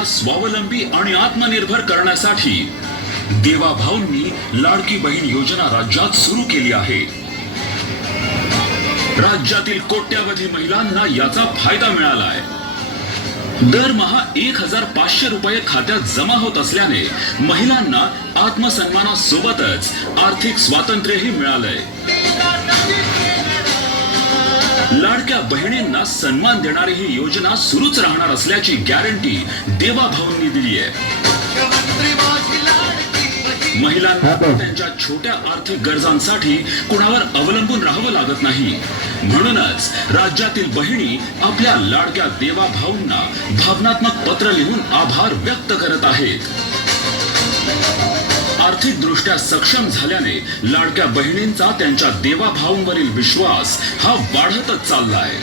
मुलांना स्वावलंबी आणि आत्मनिर्भर करण्यासाठी देवाभाऊंनी लाडकी बहीण योजना राज्यात सुरू केली आहे. राज्यातील कोट्यावधी महिलांना याचा फायदा मिळालाय. दरमहा एक हजार पाचशे रुपये खात्यात जमा होत असल्याने महिलांना आत्मसन्मानासोबतच आर्थिक स्वातंत्र्यही मिळालंय. लाडक्या बहिणींना सन्मान देणारी ही योजना सुरूच राहणार असल्याची गॅरंटी देवाभाऊंनी दिली आहे. महिलांना त्यांच्या छोट्या आर्थिक गरजांसाठी कुणावर अवलंबून राहावं लागत नाही. म्हणूनच राज्यातील बहिणी आपल्या लाडक्या देवा भाऊंना भावनात्मक पत्र लिहून आभार व्यक्त करत आहेत. आर्थिक दृष्ट्या सक्षम झाल्याने लाडक्या बहिणींचा त्यांच्या देवाभावांवरील विश्वास हा वाढतच चाललाय